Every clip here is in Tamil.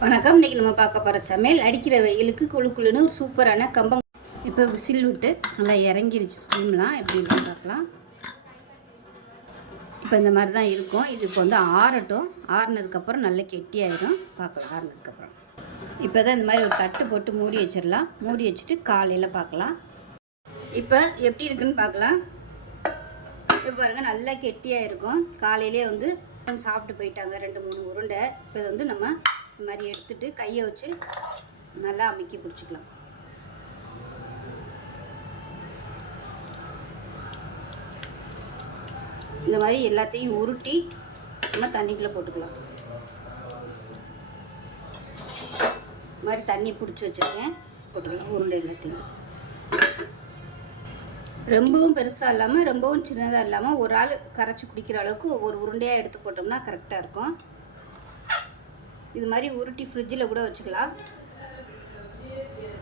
வணக்கம். இன்றைக்கி நம்ம பார்க்க போகிற சமையல் அடிக்கிற வெயிலுக்கு குழுக்குழுன்னு ஒரு சூப்பரான கம்பம். இப்போ விசில் விட்டு நல்லா இறங்கிருச்சு. ஸ்டீம்லாம் எப்படி இருக்குன்னு பார்க்கலாம். இப்போ இந்த மாதிரி தான் இருக்கும். இது இப்போ வந்து ஆறட்டும். ஆறுனதுக்கப்புறம் நல்லா கெட்டியாயிடும். பார்க்கலாம் ஆறுனதுக்கப்புறம். இப்போ தான் இந்த மாதிரி ஒரு தட்டு போட்டு மூடி வச்சிடலாம். மூடி வச்சுட்டு காலையில் பார்க்கலாம். இப்போ எப்படி இருக்குன்னு பார்க்கலாம். இப்போ பாருங்கள் நல்லா கெட்டியாக இருக்கும். காலையிலே வந்து சாப்பிட்டு போயிட்டாங்க 2-3 உருண்டை. இப்போ இதை வந்து நம்ம இந்த மாதிரி எடுத்துட்டு கையை வச்சு நல்லா அமுக்கி பிடிச்சிக்கலாம். இந்த மாதிரி எல்லாத்தையும் உருட்டி நம்ம தண்ணிக்குள்ளே போட்டுக்கலாம். இந்த மாதிரி தண்ணி பிடிச்சி வச்சுருக்கேன். போட்டுக்கலாம் உருண்டை எல்லாத்தையும். ரொம்பவும் பெருசாக இல்லாமல் ரொம்பவும் சின்னதாக இல்லாமல் ஒரு ஆள் கரைச்சி குடிக்கிற அளவுக்கு ஒவ்வொரு உருண்டையாக எடுத்து போட்டோம்னா கரெக்டாக இருக்கும். இது மாதிரி உருட்டி ஃப்ரிட்ஜில் கூட வச்சுக்கலாம்.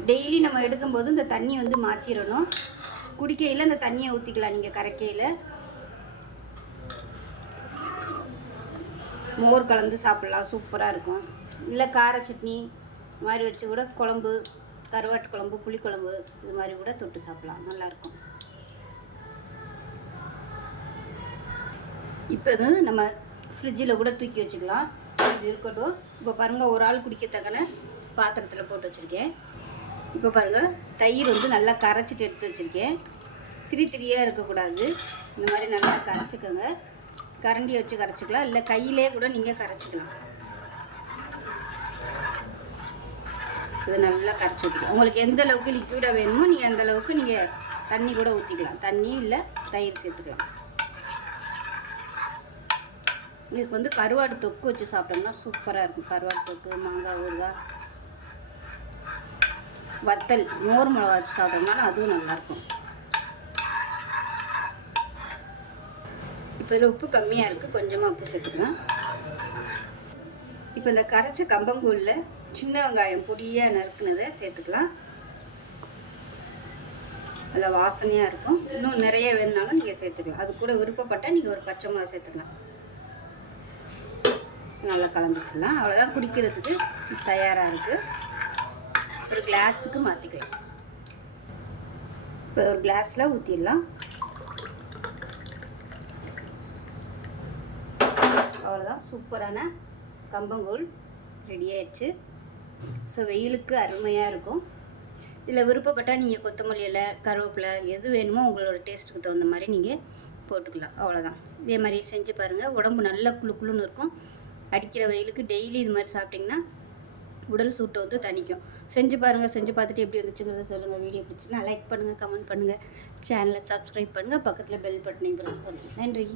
டெய்லி நம்ம எடுக்கும்போது இந்த தண்ணியை வந்து மாற்றிடணும். குடிக்கையில் இந்த தண்ணியை ஊற்றிக்கலாம். நீங்கள் கரைக்கையில் மோர் கலந்து சாப்பிட்லாம், சூப்பராக இருக்கும். இல்லை கார சட்னி இது மாதிரி வச்சு கூட குழம்பு, கருவாட்டு குழம்பு, புளிக்குழம்பு இது மாதிரி கூட தொட்டு சாப்பிட்லாம், நல்லாயிருக்கும். இப்போ இது நம்ம ஃப்ரிட்ஜில் கூட தூக்கி வச்சுக்கலாம். இது இருக்கட்டும். இப்போ பாருங்கள் ஒரு ஆள் குடிக்கத்தக்கன பாத்திரத்தில் போட்டு வச்சுருக்கேன். இப்போ பாருங்கள் தயிர் வந்து நல்லா கரைச்சிட்டு எடுத்து வச்சுருக்கேன். திரியாக இருக்கக்கூடாது. இந்த மாதிரி நல்லா கரைச்சிக்கோங்க. கரண்டியை வச்சு கரைச்சிக்கலாம், இல்லை கையிலே கூட நீங்கள் கரைச்சிக்கலாம். இது நல்லா கரைச்சி ஊற்றிக்கலாம். உங்களுக்கு எந்த அளவுக்கு லிக்விடாக வேணுமோ நீங்கள் அந்த அளவுக்கு நீங்கள் தண்ணி கூட ஊற்றிக்கலாம். தண்ணி இல்லை தயிர் சேர்த்துக்கலாம். இதுக்கு வந்து கருவாடு தொக்கு வச்சு சாப்பிட்டோம்னா சூப்பராக இருக்கும். கருவாடு தொக்கு, மாங்காய் ஊறுகாய், வத்தல், மோர் மிளகா வச்சு சாப்பிட்டோம்னாலும் அதுவும் நல்லாயிருக்கும். இப்போ இதில் உப்பு கம்மியாக இருக்குது, கொஞ்சமாக உப்பு சேர்த்துக்கலாம். இப்போ இந்த கரைச்ச கம்பங்கூழில் சின்ன வெங்காயம் பொடியாக நறுக்குனதை சேர்த்துக்கலாம். அதில் வாசனையாக இருக்கும். இன்னும் நிறைய வேணுனாலும் நீங்கள் சேர்த்துக்கலாம். அது கூட விருப்பப்பட்டால் நீங்கள் ஒரு பச்சை மிளகா சேர்த்துக்கலாம். நல்லா கலந்துக்கலாம். அவ்வளோதான், குடிக்கிறதுக்கு தயாராக இருக்குது. ஒரு கிளாஸுக்கு மாற்றிக்கலாம். இப்போ ஒரு கிளாஸில் ஊற்றிடலாம். அவ்வளோதான், சூப்பரான கம்பங்கூழ் ரெடி ஆயிடுச்சு. ஸோ வெயிலுக்கு அருமையாக இருக்கும். இதில் விருப்பப்பட்டால் நீங்கள் கொத்தமல்லி இலை, கருவேப்பிலை எது வேணுமோ உங்களோட டேஸ்ட்டுக்கு தகுந்த மாதிரி நீங்கள் போட்டுக்கலாம். அவ்வளோதான். இதே மாதிரி செஞ்சு பாருங்கள். உடம்பு நல்லா குழுன்னு இருக்கும். அடிக்கிற வெயிலுக்கு டெய்லி இது மாதிரி சாப்பிட்டிங்கன்னா உடல் சூட்டை வந்து தணிக்கும். செஞ்சு பாருங்கள். செஞ்சு பார்த்துட்டு எப்படி இருந்துச்சுங்கிறத சொல்லுங்கள். வீடியோ பிடிச்சின்னா லைக் பண்ணுங்கள், கமெண்ட் பண்ணுங்கள், சேனலை சப்ஸ்கிரைப் பண்ணுங்கள், பக்கத்தில் பெல் பட்டனையும் ப்ரெஸ் பண்ணுங்கள். நன்றி.